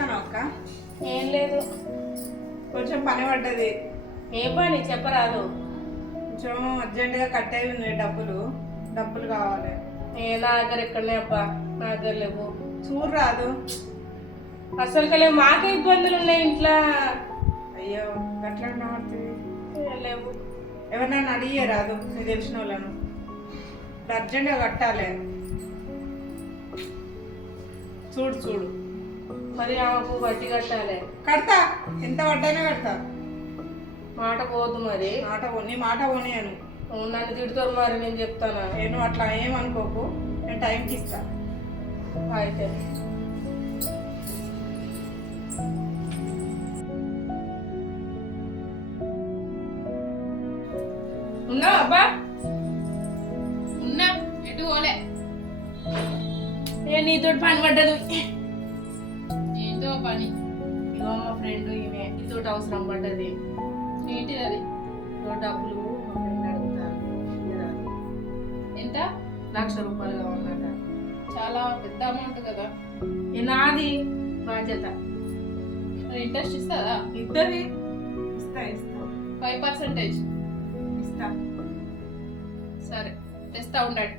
చేస్తాను అక్క. ఏం లేదు. కొంచెం పని పడ్డది. ఏ పని? చెప్పరాదు. కొంచెం అర్జెంటుగా కట్టేవి ఉన్నాయి డబ్బులు. డబ్బులు కావాలి. ఏ నా దగ్గర ఎక్కడనే అబ్బా? నా దగ్గర లేవు. చూడు రాదు. అసలు లేవు. మాకే ఇబ్బందులు ఉన్నాయి ఇంట్లో. అయ్యో గట్లా ఏ లేవు. ఎవరినైనా అడిగే రాదు. నీకు తెలిసిన వాళ్ళను. అర్జెంటుగా కట్టాలి. చూడు చూడు. మరి ఆమెకు వడ్డీ కట్టాలి. కడతా. ఎంత పడ్డానే కడతా. మాట పోదు మరి. మాట పోనీ మాట పోనీయను నువ్వు నన్ను తిడుతారు మరి నేను చెప్తానా? నేను అట్లా ఏమనుకోకు. నేను టైంకి ఇస్తా. అయితే. ఉన్నావా అబ్బా? ఉన్నా ఎటు పోలే. ఏ నీతో పని పడ్డది. పని. ఇగో మా ఫ్రెండ్ ఈమె నీతో అవసరం పడ్డది. ఏంటిది అది? డబ్బులు మా ఫ్రెండ్ అడుగుతాను. ఎంత? లక్ష రూపాయలు కావాలన్నట చాలా పెద్ద అమౌంట్ కదా. ఇది నాది? బాధ్యత. ఇంట్రెస్ట్ ఇస్తుందా? ఇద్దరి ఇస్తా ఇస్తా. Five percentage. ఇస్తా. సరే తెస్తా ఉండండి.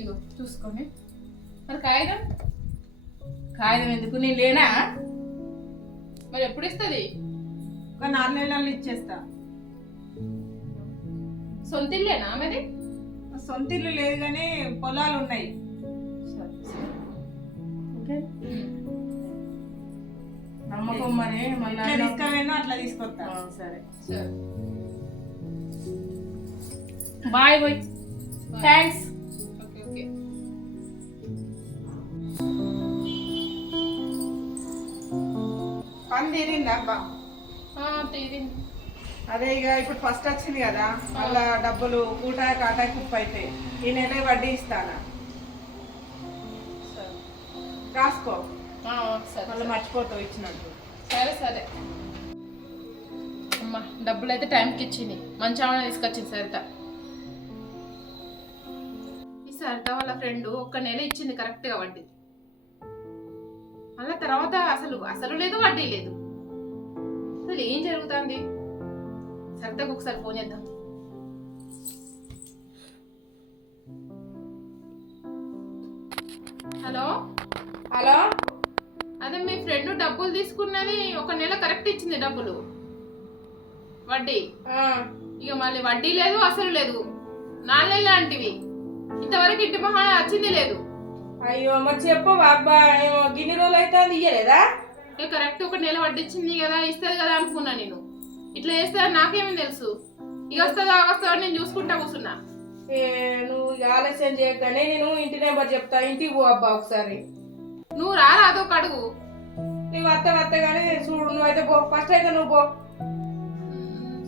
ఇగో చూసుకోండి. మరి కాగితం? కాగితం ఎందుకు? నేను లేనా? మరి ఎప్పుడు ఇస్తుంది? ఒక నాలుగు నెలలు ఇచ్చేస్తా. సొంత ఇల్లేనా మరి? సొంత ఇల్లు లేదు కానీ పొలాలు ఉన్నాయి. ఓకే. నమ్మకం మరి మళ్ళీ తీసుకుపోయినా అట్లా తీసుకొస్తా. సరే సరే. Bye bye. థ్యాంక్స్ పని తీరిందా అబ్బా. తీరింది. అదే ఇక ఇప్పుడు ఫస్ట్ వచ్చింది కదా మళ్ళా డబ్బులు కూటా కాటా కుప్ప అయితే ఈ నెల వడ్డీ ఇస్తానా? సరే. రాసుకో. మళ్ళీ మర్చిపోతావు ఇచ్చినట్టు. సరే సరే. అమ్మా డబ్బులు అయితే టైంకి ఇచ్చింది. మంచి ఆమె తీసుకొచ్చింది సరిత. ఈ సరిత వాళ్ళ ఫ్రెండ్ ఒక్క నెల ఇచ్చింది కరెక్ట్గా వడ్డీ. మళ్ళా తర్వాత అసలు అసలు లేదు వడ్డీ లేదు. అసలు ఏం జరుగుతుంది? సరితకు ఒకసారి ఫోన్ చేద్దాం. హలో? హలో? అదే మీ ఫ్రెండ్ డబ్బులు తీసుకున్నది ఒక నెల కరెక్ట్ ఇచ్చింది డబ్బులు. వడ్డీ. ఇక మళ్ళీ వడ్డీ లేదు అసలు లేదు. నాలుగు లాంటివి ఇంతవరకు ఇంటి మహా వచ్చింది లేదు. అయ్యో మరి చెప్పవా? అబ్బా ఏమో గిన్ని రోజులు అయితే అది ఇయ్యలేదా? కరెక్ట్ ఒక నెల వడ్డీ ఇచ్చింది కదా ఇస్తుంది కదా అనుకున్నా నేను. ఇట్లా చేస్తే నాకేమీ తెలుసు. ఇక వస్తుందా వస్తుందా నేను చూసుకుంటా కూర్చున్నా. ఏ, నువ్వు ఇక ఆలస్యం చేయగానే నేను ఇంటి నెంబర్ చెప్తా ఇంటికి పో అబ్బా ఒకసారి. నువ్వు రారా అదొక అడుగు. నువ్వు అత్త అత్త కానీ నేను చూడు నువ్వైతే పో ఫస్ట్ అయితే నువ్వు పో.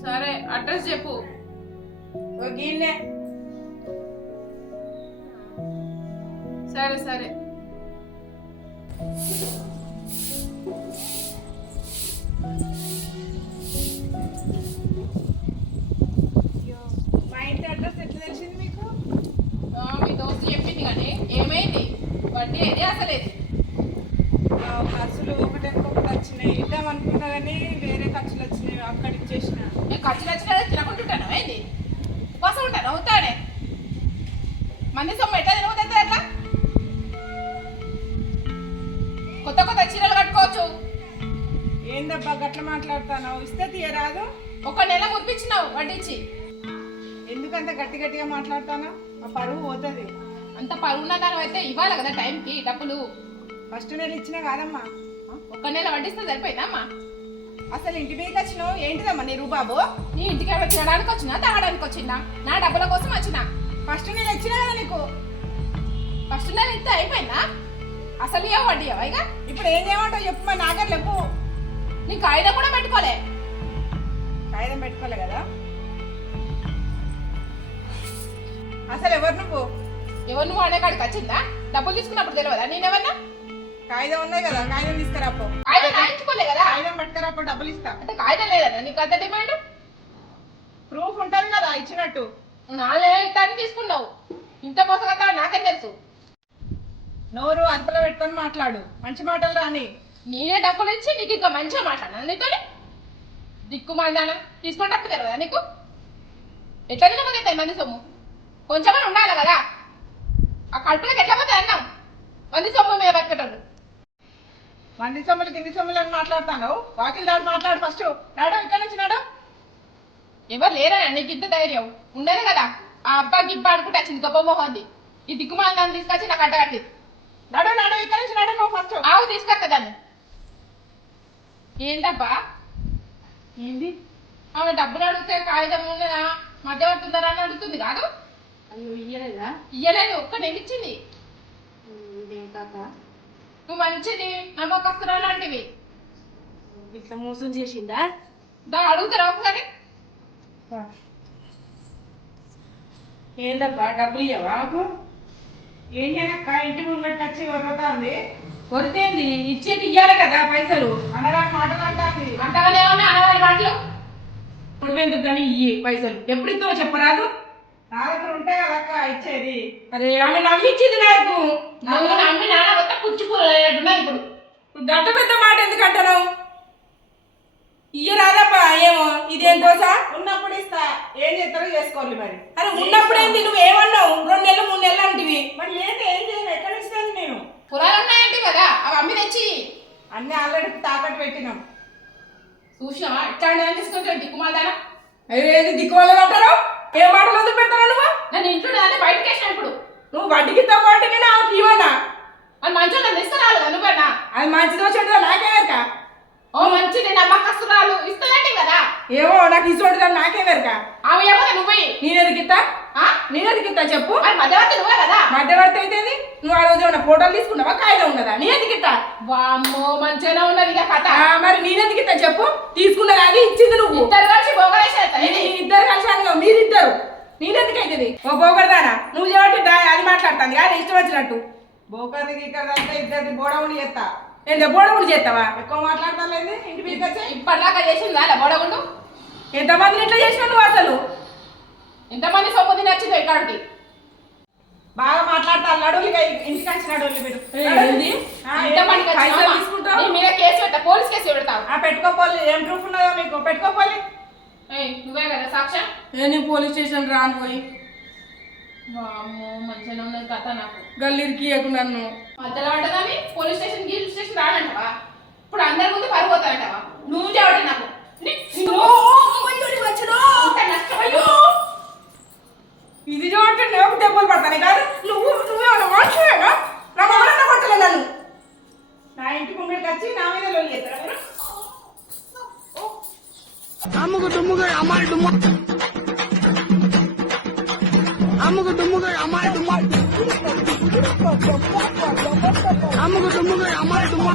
సరే అడ్రస్ చెప్పు. గిన్నె. సరే సరే. మా ఇంటి అడ్రస్ ఎట్లా తెలిసింది మీకు? మీ దోస్తు చెప్పింది కానీ ఏమైంది? వడ్డీ ఏది అసలేది ఆ, ఖర్చులు ఒకటెనకొకటి వచ్చినాయి. ఇద్దాం అనుకున్నా కానీ వేరే ఖర్చులు వచ్చినాయి. అక్కడ ఇచ్చేసిన. ఖర్చులు వచ్చినా తినకుంటుంటాను? ఏంది? కోసం ఉంటాను? అవుతానే మంది సొమ్ము ఎట్లా తినకపోతే ఎట్లా కొత్త కొత్త చీరలు కట్టుకోవచ్చు. ఏందబ్బా గట్ల మాట్లాడుతాను ఇస్తే తీయరాదు? ఒక నెల మురిపించినావు వడ్డించి. ఎందుకంత గట్టి గట్టిగా మాట్లాడతాను ఆ పరువు పోతుంది. అంత పరుగున్న దాని అయితే ఇవ్వాలి కదా టైంకి డబ్బులు. ఫస్ట్ నెల ఇచ్చినా కాదమ్మా. ఒక్క నెల వడ్డిస్తే సరిపోయిందమ్మా అసలు ఇంటి మీదకి వచ్చినావు? ఏంటిదమ్మా నీ రూబాబు? నీ ఇంటికి తినడానికి వచ్చినా తాగడానికి వచ్చినా నా డబ్బుల కోసం వచ్చినా. ఫస్ట్ నెల ఇచ్చినా కదా నీకు? ఫస్ట్ నెల ఇస్తే అయిపోయిందా? అసలు ఏ వడ్డీ ఇక ఇప్పుడు ఏం చేయమంటావు చెప్పు మరి నాకే లేవు నీ కాగితం కూడా పెట్టుకోలే. కాగితం పెట్టుకోలే కదా? అసలు ఎవరు నువ్వు? ఎవరు నువ్వు అనే కాడికి వచ్చిందా? డబ్బులు తీసుకున్నప్పుడు తెలియదా? నేనెవరన్నా కాగితం ఉన్నాయి కదా కాగితం తీసుకురాపో కాగితం రాయించుకోలే కదా? కాగితం పట్టుకురాపో డబ్బులు ఇస్తా. అంటే కాగితం లేదన్నా? నీకు అంత డిమాండ్? ప్రూఫ్ ఉంటుంది కదా ఇచ్చినట్టు. నాలుగు తీసుకున్నావు. ఇంత మోసగతా నాకేం తెలుసు. నోరు అంతలో పెట్టుకొని మాట్లాడు. మంచి మాటలు రాని. నేనే డబ్బులు ఇచ్చి నీకు ఇంకా మంచిగా మాట్లాడాను. నీతో దిక్కు మందానం తీసుకొని తప్పుతారు కదా నీకు? ఎట్లా తినకపోతే మంది సొమ్ము? కొంచెమని ఉండాలి కదా. ఆ కడుపులకు ఎట్లా పోతే అన్నాం? మంది సొమ్ము మీద బతకటోళ్ళు మంది సొమ్ములు కింది సొమ్ములు అని మాట్లాడతాను వాకిల్ దాడు మాట్లాడు ఫస్ట్ నాడు ఇక్కడ నుంచి నాడు. ఎవరు లేరా నీకు ఇంత ధైర్యం? ఉండదు కదా. ఆ అబ్బా గిబ్బా అనుకుంటే గొప్ప మొహంది ఈ దిక్కుమాలని తీసుకొచ్చి నాకు అడ్డగట్టి నడు నాడు ఇక్కడ నుంచి నాడు నువ్వు ఫస్ట్ ఆవు తీసుకొస్తా దాన్ని. ఏంటబ్బా ఏంది? ఆమె డబ్బులు అడిగితే కాగితం ఉన్నదా మధ్యవర్తి ఉందా అని అడుగుతుంది కాదు? అయ్యో ఇయ్యలేదా? ఇయ్యలేదు ఒక్క కాక? నువ్వు మంచిది నమ్మకస్తురాలు లాంటివి. ఇట్లా మోసం చేసిందా? దా అడుగుతారా ఒకసారి ఏందబ్బా డబ్బులు ఇవ్వవా ఏం చేయనక్క ఇంటి ముంగట్టు వచ్చి వరవుతుంది కొరితేంది ఇచ్చేటి ఇయ్యాలి కదా పైసలు. అనగా మాటలు అంటుంది. అంతగానే ఉన్నాయి అనవాడి మాటలు? ఇప్పుడు ఎందుకు కానీ ఇయ్యి పైసలు? ఎప్పుడు ఇస్తావో చెప్పరాదు? నా దగ్గర ఇచ్చేది. అరే ఆమె నమ్మిచ్చింది నాకు. నువ్వు నమ్మి నాన్న ఇప్పుడు. నువ్వు గంట పెద్ద మాట ఎందుకు అంటావు ఇయ్యరాదప్పా ఏమో? ఇదేం కోసా? ఉన్నప్పుడు ఇస్తా. ఏం చేస్తారో చేసుకోవాలి మరి. అరే ఉన్నప్పుడేంది నువ్వు ఏమన్నావు? రెండు నెలలు మూడు నెలలు అంటివి మరి లేదు ఏం చేయను ఎక్కడ ఇస్తాను నేను పొలాలు ఉన్నాయంటే కదా అవి అమ్మి తెచ్చి అన్ని ఆల్రెడీ తాకట్టు పెట్టినాం చూసినావా ఇట్లాంటి తీసుకుంటాడు దిక్కుమాదానా అయ్యో ఏది దిక్కు వాళ్ళు అంటారు? ఏ మాటలు పెడతావు నువ్వు? నన్ను ఇంట్లో బయటకు వేసిన ఇప్పుడు. నువ్వు వడ్డీకి తవ్వాటి నేను ఆమెకి ఇవ్వనా అది మంచిగా నన్ను తీసుకురాలి నువ్వన్నా అది మంచిదో చెడ్డదో నాకేమెరక ఓ మంచిది నమ్మకస్తురాలు ఇస్తానంటే కదా ఏమో నాకు ఇటువంటి నాకేమెరక ఆమె ఏమో నువ్వు పోయి నేను ఎదిగిస్తా ఆ? నేను ఎదిగిస్తా చెప్పు మరి మధ్యవర్తి నువ్వే కదా మధ్యవర్తి అయితే నువ్వు ఆ రోజు ఏమైనా కాగితం ఉన్నదా? నేను ఎదిగిస్తా వామ్మో మంచిగానే ఉన్నది ఇక కథ. ఆ, మరి నేను ఎదిగిస్తా చెప్పు? తీసుకున్నది అది ఇచ్చింది నువ్వు. ఇద్దరు కలిసి ఇది ఇద్దరు కలిసి అనగా మీరిద్దరు. నేనెందుకు అవుతుంది ఓ పోగొడదానా నువ్వు చేయబట్టి దా- అది మాట్లాడుతుంది. కానీ ఇష్టం వచ్చినట్టు. బోకర్ది ఇక్కడ అంతా ఇద్దరిది బోడవుని చేస్తా. నేను బోడ కూడా చేస్తావా? ఎక్కువ మాట్లాడతాలేదు ఇంటి మీదకి వచ్చి? ఇప్పటిదాకా చేసింది అలా బొడగుండు? ఎంతమందిని ఇట్లా చేసినావు నువ్వు అసలు? ఎంతమంది సొమ్ము తినొచ్చిందో ఇక్కడికి బాగా మాట్లాడతారు నడువులు ఇంటికి వచ్చి నడువులు మీరు మీద కేసు పెడతా పోలీస్ కేసు పెడతావు ఆ పెట్టుకోపోలి. ఏం ప్రూఫ్ ఉన్నదో మీకు? పెట్టుకోపోలి. నువ్వే కదా సాక్ష్యం నేను పోలీస్ స్టేషన్ రాను పోయి. మంచిగానే ఉన్నది కథ నాకు. గల్లీరికి నన్ను. మధ్యలో పడ్డదని పోలీస్ స్టేషన్ గిల్ స్టేషన్ రానంటావా? ఇప్పుడు అందరి ముందు పడిపోతానంటావా నువ్వు చేయబట్టి నాకు నీ- ఇంత నష్టమయ్యో. ఇది చూడండి నేను దెబ్బలు పడతాను కాదు నువ్వు నువ్వేమన్నా మనిషివేనా నా మొదలన్న కొట్టలే నన్ను నా ఇంటి ముంగడికి వచ్చి నా మీద లొల్లి చేస్తారా మీరు అమ్ముకు దుమ్ముగా అమ్మాయి దుమ్ము. అమ్ముకు దుమ్ముగా అమ్మాయి దుమ్మ. అమ్ముకు దుమ్ముగా అమ్మాయి దుమ్మ.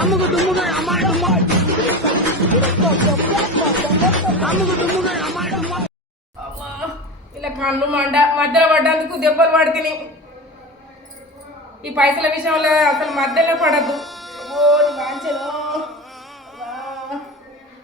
అమ్ముకు దుమ్ముగా అమ్మాయి దుమ్మ. అమ్ముకు దుమ్ముగా అమ్మాయి దుమ్మ. ఇలా కళ్ళు మండ మధ్యలో పడ్డందుకు దెబ్బలు పడితే ఈ పైసల విషయంలో అసలు మధ్యలో పడద్దు. ఓ నీ వాంఛను